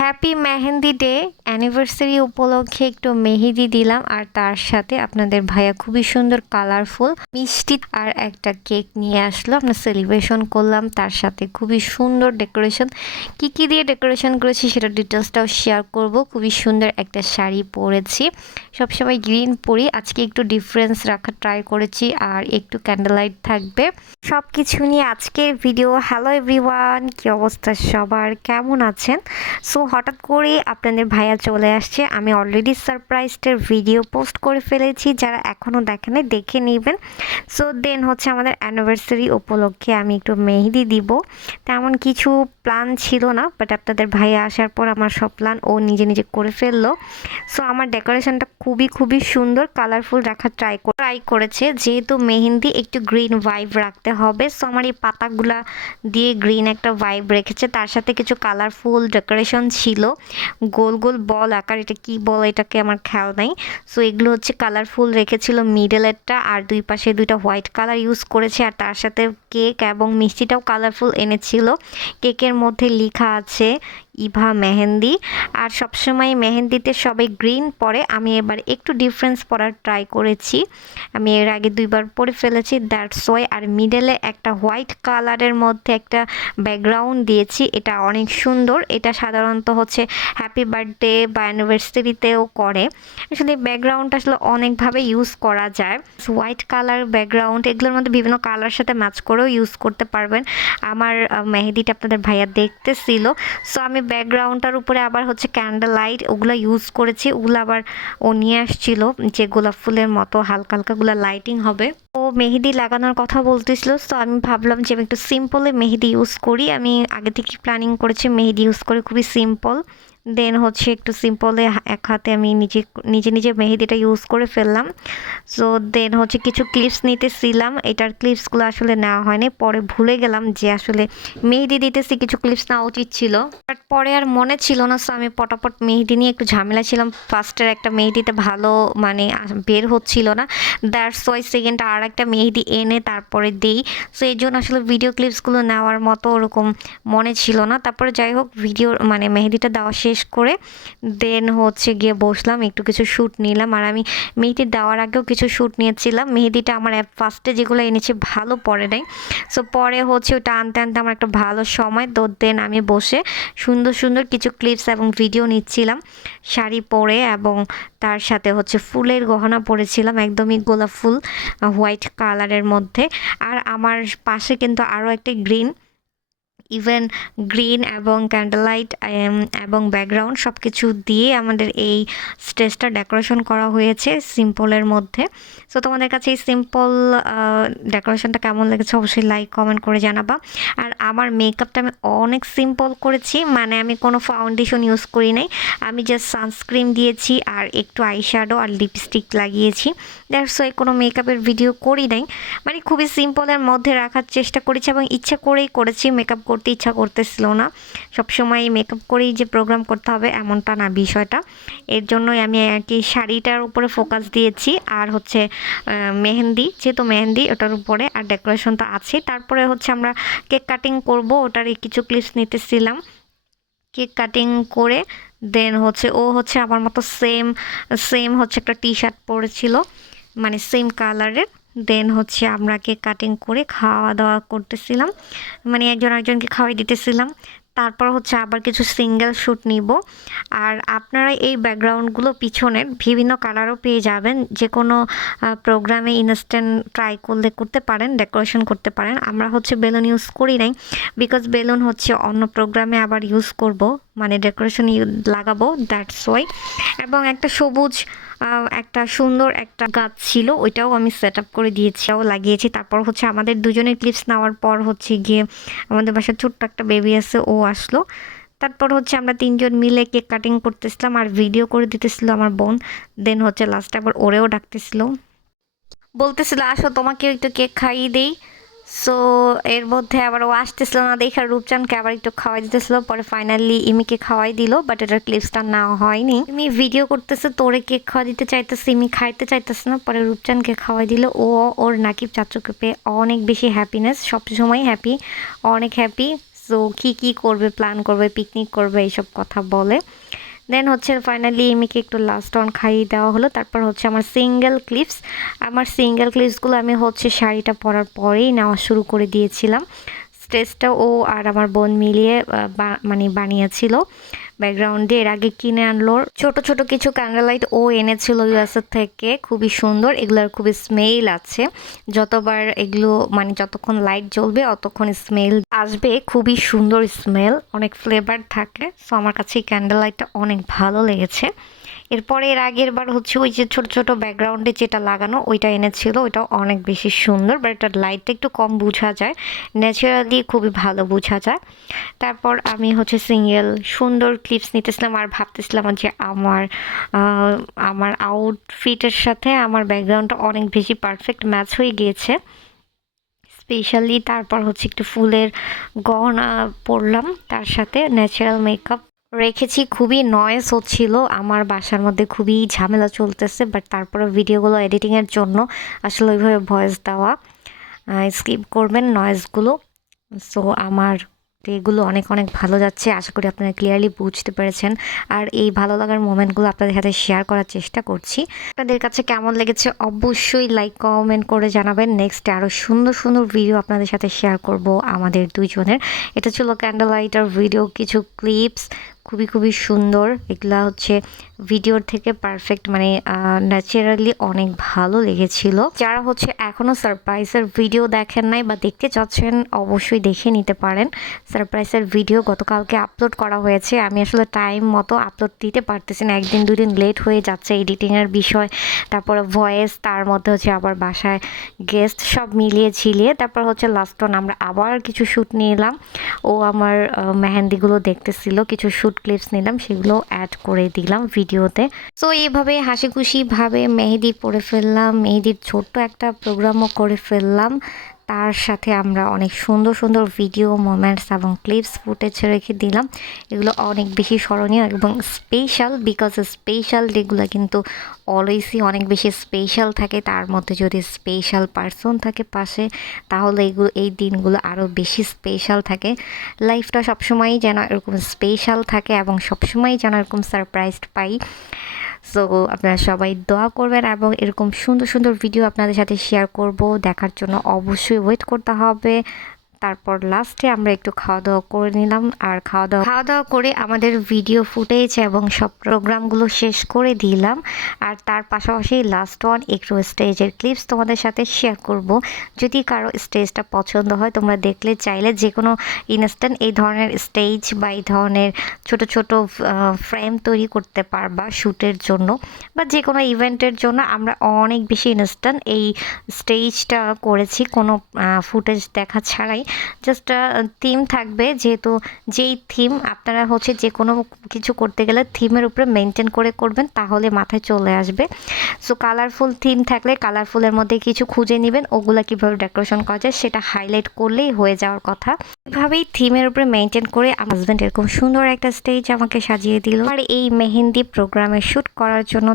Happy mehndi day anniversary উপলক্ষে একটু মেহেদি দিলাম আর তার সাথে আপনাদের ভাইয়া খুবই সুন্দর কালারফুল মিষ্টি আর একটা কেক নিয়ে আসলো। আমরা সেলিব্রেশন করলাম, তার সাথে খুবই সুন্দর ডেকোরেশন। কি দিয়ে ডেকোরেশন করেছি সেটা ডিটেলসটাও শেয়ার করব। খুবই সুন্দর একটা শাড়ি পরেছি, সবসময় গ্রিন পরি, আজকে একটু ডিফারেন্স রাখার ট্রাই করেছি আর একটু ক্যান্ডেল লাইট থাকবে। সব কিছু নিয়ে আজকের ভিডিও। হ্যালো এভরিওয়ান, কি অবস্থা সবার, কেমন আছেন? সো হঠাৎ করে আপনাদের ভাইয়া চলে আসছে। আমি অলরেডি সারপ্রাইজটার ভিডিও পোস্ট করে ফেলেছি, যারা এখনও দেখেনি দেখে নেবেন। সো দেন হচ্ছে আমাদের অ্যানিভার্সারি উপলক্ষে আমি একটু মেহেদি দিব। তেমন কিছু প্ল্যান ছিল না, বাট আপনাদের ভাইয়া আসার পর আমার সব প্ল্যান ও নিজে নিজে করে ফেললো। সো আমার ডেকোরেশনটা খুবই সুন্দর কালারফুল রাখার ট্রাই করেছে, যেহেতু মেহেন্দি একটু গ্রিন ভাইব রাখতে হবে। সো আমার এই পাতাগুলা দিয়ে গ্রিন একটা ভাইব রেখেছে, তার সাথে কিছু কালারফুল ডেকোরেশন ছিল, গোল গোল বল আকার, এটা কি বল এটাকে আমার খেয়াল নাই। সো এগুলো হচ্ছে কালারফুল রেখেছিল, মিডলেরটা আর দুই পাশে দুইটা হোয়াইট কালার ইউজ করেছে, আর তার সাথে কেক এবং মিষ্টিটাও কালারফুল এনেছিল। কেকের মধ্যে লেখা আছে ইভা মেহেন্দি। আর সবসময় মেহেন্দিতে সবাই গ্রিন পরে, আমি এবার একটু ডিফারেন্স পরার ট্রাই করেছি। আমি এর আগে দুইবার পরে ফেলেছি, দ্যাটস ওয়াই। আর মিডলে একটা হোয়াইট কালারের মধ্যে একটা ব্যাকগ্রাউন্ড দিয়েছি, এটা অনেক সুন্দর। এটা সাধারণত হচ্ছে হ্যাপি বার্থডে বা অ্যানিভার্সারিতেও করে। আসলে ব্যাকগ্রাউন্ডটা আসলে অনেকভাবে ইউজ করা যায়। হোয়াইট কালার ব্যাকগ্রাউন্ড, এগুলোর মধ্যে বিভিন্ন কালার সাথে ম্যাচ করেও ইউজ করতে পারবেন। আমার মেহেদিটা আপনাদের ভাইয়া দেখতেছিল। সো আমি ব্যাকগ্রাউন্ডটার উপরে আবার হচ্ছে ক্যান্ডেল লাইট ওগুলো ইউজ করেছি। ওগুলো আবার ও নিয়ে আসছিল, যে গোলাপ ফুলের মতো হালকা হালকাগুলো লাইটিং হবে। ও মেহেদি লাগানোর কথা বলতেছিল, তো আমি ভাবলাম যে আমি একটু সিম্পলে মেহেদি ইউজ করি। আমি আগে থেকে প্ল্যানিং করেছি মেহেদি ইউজ করে, খুবই সিম্পল। দেন হচ্ছে একটু সিম্পলে এক হাতে আমি নিজে মেহেদিটা ইউজ করে ফেললাম। সো দেন হচ্ছে কিছু ক্লিপস নিতেছিলাম, এটার ক্লিপসগুলো আসলে নেওয়া হয়নি, পরে ভুলে গেলাম যে আসলে মেহেদি দিতেছি, কিছু ক্লিপস নেওয়া উচিত ছিল, বাট পরে আর মনে ছিল না। সো আমি পটাপট মেহেদি নিয়ে একটু ঝামেলা ছিলাম, ফার্স্টের একটা মেহেদিতে ভালো মানে বের হচ্ছিল না, দ্যাটস ওয়াই সেকেন্ড আর একটা মেহেদি এনে তারপরে দিই। সো এই জন্য আসলে ভিডিও ক্লিপসগুলো নেওয়ার মতো ওরকম মনে ছিল না। তারপরে যাই হোক, ভিডিও মানে মেহেদিটা দেওয়া শেষ করে দেন হচ্ছে গিয়ে বসলাম, একটু কিছু শ্যুট নিলাম। আর আমি মেহেদি দেওয়ার আগেও কিছু শ্যুট নিয়েছিলাম। মেহেদিটা আমার ফার্স্টে যেগুলো এনেছি ভালো পড়ে নাই, সো পরে হচ্ছে ওটা আনতে আনতে আমার একটা ভালো সময়। তো দেন আমি বসে সুন্দর কিছু ক্লিপস এবং ভিডিও নিচ্ছিলাম শাড়ি পরে, এবং তার সাথে হচ্ছে ফুলের গহনা পরেছিলাম, একদমই গোলাপ ফুল হোয়াইট কালারের মধ্যে। আর আমার পাশে কিন্তু আরও একটা ইভেন গ্রিন এবং ক্যান্ডেল লাইট এবং ব্যাকগ্রাউন্ড সব কিছু দিয়ে আমাদের এই স্টেজটা ডেকোরেশন করা হয়েছে সিম্পলের মধ্যে। সো তোমাদের কাছে এই সিম্পল ডেকোরেশনটা কেমন লেগেছে অবশ্যই লাইক কমেন্ট করে জানাবা। আর আমার মেকআপটা আমি অনেক সিম্পল করেছি, মানে আমি কোনো ফাউন্ডেশন ইউজ করি নাই, আমি জাস্ট সানস্ক্রিন দিয়েছি আর একটু আইশ্যাডো আর লিপস্টিক লাগিয়েছি। দ্যাটস ওয়াই কোনো মেকআপের ভিডিও করি নাই, মানে খুবই সিম্পলের মধ্যে রাখার চেষ্টা করেছি এবং ইচ্ছা করেই করেছি। মেকআপ করতে ইচ্ছা করতেছিল না, সবসময় মেকআপ করেই যে প্রোগ্রাম করতে হবে এমনটা না বিষয়টা। এর জন্যই আমি আর কি শাড়িটার উপরে ফোকাস দিয়েছি, আর হচ্ছে মেহেন্দি, যেহেতু মেহেন্দি ওটার উপরে, আর ডেকোরেশন তো আছে। তারপরে হচ্ছে আমরা কেক কাটিং করব, ওটারই কিছু ক্লিপস নিতেছিলাম। কেক কাটিং করে দেন হচ্ছে ও হচ্ছে আমার মতো সেম সেম হচ্ছে একটা টি শার্ট পরেছিল, মানে সেম কালারের। দেন হচ্ছে আমরা কেক কাটিং করে খাওয়া দাওয়া করতেছিলাম, মানে একজন একজনকে খাওয়াই দিতেছিলাম। তারপর হচ্ছে আবার কিছু সিঙ্গেল শ্যুট নিব। আর আপনারা এই ব্যাকগ্রাউন্ডগুলো পিছনের বিভিন্ন কালারও পেয়ে যাবেন, যে কোনো প্রোগ্রামে ইনস্ট্যান্ট ট্রাই করলে করতে পারেন, ডেকোরেশন করতে পারেন। আমরা হচ্ছে বেলুন ইউজ করি নাই, বিকজ বেলুন হচ্ছে অন্য প্রোগ্রামে আবার ইউজ করব, মানে ডেকোরেশন লাগাবো, দ্যাটস ওয়াই। এবং একটা সবুজ একটা সুন্দর একটা গাছ ছিল, ওইটাও আমি সেট আপ করে দিয়েছি, লাগিয়েছি। তারপর হচ্ছে আমাদের দুজনের ক্লিপস নেওয়ার পর হচ্ছে গিয়ে আমাদের বাসায় ছোট্ট একটা বেবি আছে, ও আসলো। তারপর হচ্ছে আমরা তিনজন মিলে কেক কাটিং করতেছিলাম আর ভিডিও করে দিতেছিল আমার বোন। দেন হচ্ছে লাস্টে আবার ওরেও ডাকতেছিল, বলতেছিল আসো তোমাকে একটু কেক খাইয়ে দেই। সো এর মধ্যে আবার ও আসতেছিল না দেখে রূপচানকে আবার একটু খাওয়াই দিতেছিল, পরে ফাইনালি ইমিকে খাওয়াই দিল, বাট এটার ক্লিপসটা নেওয়া হয়নি। ইমি ভিডিও করতেছে, তোরে কেক খাওয়া দিতে চাইতেছে, ইমি খাইতে চাইতেছে না, পরে রূপচানকে খাওয়াই দিল। ও ওর নাকিব চাচুকে পেয়ে অনেক বেশি হ্যাপিনেস, সবসময় হ্যাপি, অনেক হ্যাপি। সো কী করবে, প্ল্যান করবে, পিকনিক করবে, এইসব কথা বলে। দেন হচ্ছে ফাইনালি এমিকে একটু লাস্ট অন খাইয়ে দেওয়া হলো। তারপর হচ্ছে আমার সিঙ্গেল ক্লিপসগুলো আমি হচ্ছে শাড়িটা পরার পরেই নেওয়া শুরু করে দিয়েছিলাম। স্টেজটা ও আর আমার বোন মিলিয়ে মানে বানিয়েছিল ব্যাকগ্রাউন্ডে। এর আগে কিনে আনলো ছোট কিছু ক্যান্ডেল লাইট ও এনেছিল ইউএসএ থেকে, খুবই সুন্দর। এগুলোর খুবই স্মেল আছে, যতবার এগুলো মানে যতক্ষণ লাইট জ্বলবে অতক্ষণ স্মেল আসবে, খুবই সুন্দর স্মেল, অনেক ফ্লেভার থাকে। সো আমার কাছে এই ক্যান্ডেল লাইটটা অনেক ভালো লেগেছে। এরপরে এর আগের বার হচ্ছে ওই যে ছোট ব্যাকগ্রাউন্ডে যেটা লাগানো ওইটা এনেছিল, ওইটা অনেক বেশি সুন্দর, বাট এটার লাইটটা একটু কম বোঝা যায়, ন্যাচারালি খুবই ভালো বোঝা যায়। তারপর আমি হচ্ছে সিঙ্গেল সুন্দর ক্লিপস নিতেছিলাম আর ভাবতেছিলাম যে আমার আউটফিটের সাথে আমার ব্যাকগ্রাউন্ডটা অনেক বেশি পারফেক্ট ম্যাচ হয়ে গিয়েছে। স্পেশালি তারপর হচ্ছে একটু ফুলের গহনা পরলাম, তার সাথে ন্যাচারাল মেকআপ রেখেছি। খুবই নয়েজ হচ্ছিল, আমার বাসার মধ্যে খুবই ঝামেলা চলতেছে, বাট তারপরে ভিডিওগুলো এডিটিংয়ের জন্য আসলে ওইভাবে ভয়েস দেওয়া স্কিপ করবেন নয়েজগুলো। সো আমার এগুলো অনেক ভালো যাচ্ছে, আশা করি আপনারা ক্লিয়ারলি বুঝতে পেরেছেন। আর এই ভালো লাগার মোমেন্টগুলো আপনাদের সাথে শেয়ার করার চেষ্টা করছি। আপনাদের কাছে কেমন লেগেছে অবশ্যই লাইক কমেন্ট করে জানাবেন। নেক্সটে আরও সুন্দর ভিডিও আপনাদের সাথে শেয়ার করব আমাদের দুইজনের। এটা ছিল ক্যান্ডেল লাইটার ভিডিও, কিছু ক্লিপস খুবই সুন্দর। এগুলা হচ্ছে ভিডিওর থেকে পারফেক্ট, মানে ন্যাচারালি অনেক ভালো লেগেছিল। যারা হচ্ছে এখনও সারপ্রাইজের ভিডিও দেখেন নাই বা দেখতে চাচ্ছেন অবশ্যই দেখে নিতে পারেন। সারপ্রাইজের ভিডিও গতকালকে আপলোড করা হয়েছে, আমি আসলে টাইম মতো আপলোড দিতে পারতেছি না, একদিন দুদিন লেট হয়ে যাচ্ছে এডিটিংয়ের বিষয়, তারপরে ভয়েস, তার মধ্যে হচ্ছে আবার বাসায় গেস্ট, সব মিলিয়ে ঝিলিয়ে তারপর হচ্ছে লাস্ট অন আমরা আবার কিছু শ্যুট নিলাম। ও আমার মেহেন্দিগুলো দেখতেছিল, কিছু শ্যুট ক্লিপস নিলাম, সেগুলো অ্যাড করে দিলাম ভিডিওতে। সো এইভাবে হাসি খুশিভাবে মেহেদি পরে ফেললাম, মেহেদির ছোট্ট একটা প্রোগ্রামও করে ফেললাম। তার সাথে আমরা অনেক সুন্দর ভিডিও মোমেন্টস এবং ক্লিপস ফুটেজ রেখে দিলাম। এগুলো অনেক বেশি স্মরণীয় এবং স্পেশাল, বিকজ স্পেশাল ডেগুলো কিন্তু অলওয়েজই অনেক বেশি স্পেশাল থাকে। তার মধ্যে যদি স্পেশাল পার্সন থাকে পাশে, তাহলে এই দিনগুলো আরও বেশি স্পেশাল থাকে। লাইফটা সবসময়ই যেন এরকম স্পেশাল থাকে এবং সবসময়ই যেন এরকম সারপ্রাইজড পাই। সো আপনারা সবাই দোয়া করবেন এবং এরকম সুন্দর ভিডিও আপনাদের সাথে শেয়ার করব। দেখার জন্য অবশ্যই ওয়েট করতে হবে। তারপর লাস্টে আমরা একটু খাওয়া দাওয়া করে নিলাম, আর খাওয়া দাওয়া করে আমাদের ভিডিও ফুটেজ এবং সব প্রোগ্রামগুলো শেষ করে দিলাম। আর তার পাশাপাশি লাস্ট ওয়ান একটু স্টেজের ক্লিপস তোমাদের সাথে শেয়ার করব। যদি কারো স্টেজটা পছন্দ হয়, তোমরা দেখলে চাইলে যে কোনো ইনস্ট্যান্ট এই ধরনের স্টেজ বা এই ধরনের ছোট ফ্রেম তৈরি করতে পারবা শ্যুটের জন্য বা যে কোনো ইভেন্টের জন্য। আমরা অনেক বেশি ইনস্ট্যান্ট এই স্টেজটা করেছি, কোনো ফুটেজ দেখা ছাড়াই। জাস্ট থিম থাকবে, যেহেতু যেই থিম আপনারা হচ্ছে যে কোনো কিছু করতে গেলে থিমের উপরে মেনটেন করে করবেন, তাহলে মাথায় চলে আসবে। সো কালারফুল থিম থাকলে কালারফুলের মধ্যে কিছু খুঁজে নেবেন, ওগুলা কীভাবে ডেকোরেশন করা যায় সেটা হাইলাইট করলেই হয়ে যাওয়ার কথা। এভাবেই থিমের উপরে মেনটেন করে আমার হাজব্যান্ড এরকম সুন্দর একটা স্টেজ আমাকে সাজিয়ে দিল। আর এই মেহেন্দি প্রোগ্রামে শ্যুট করার জন্য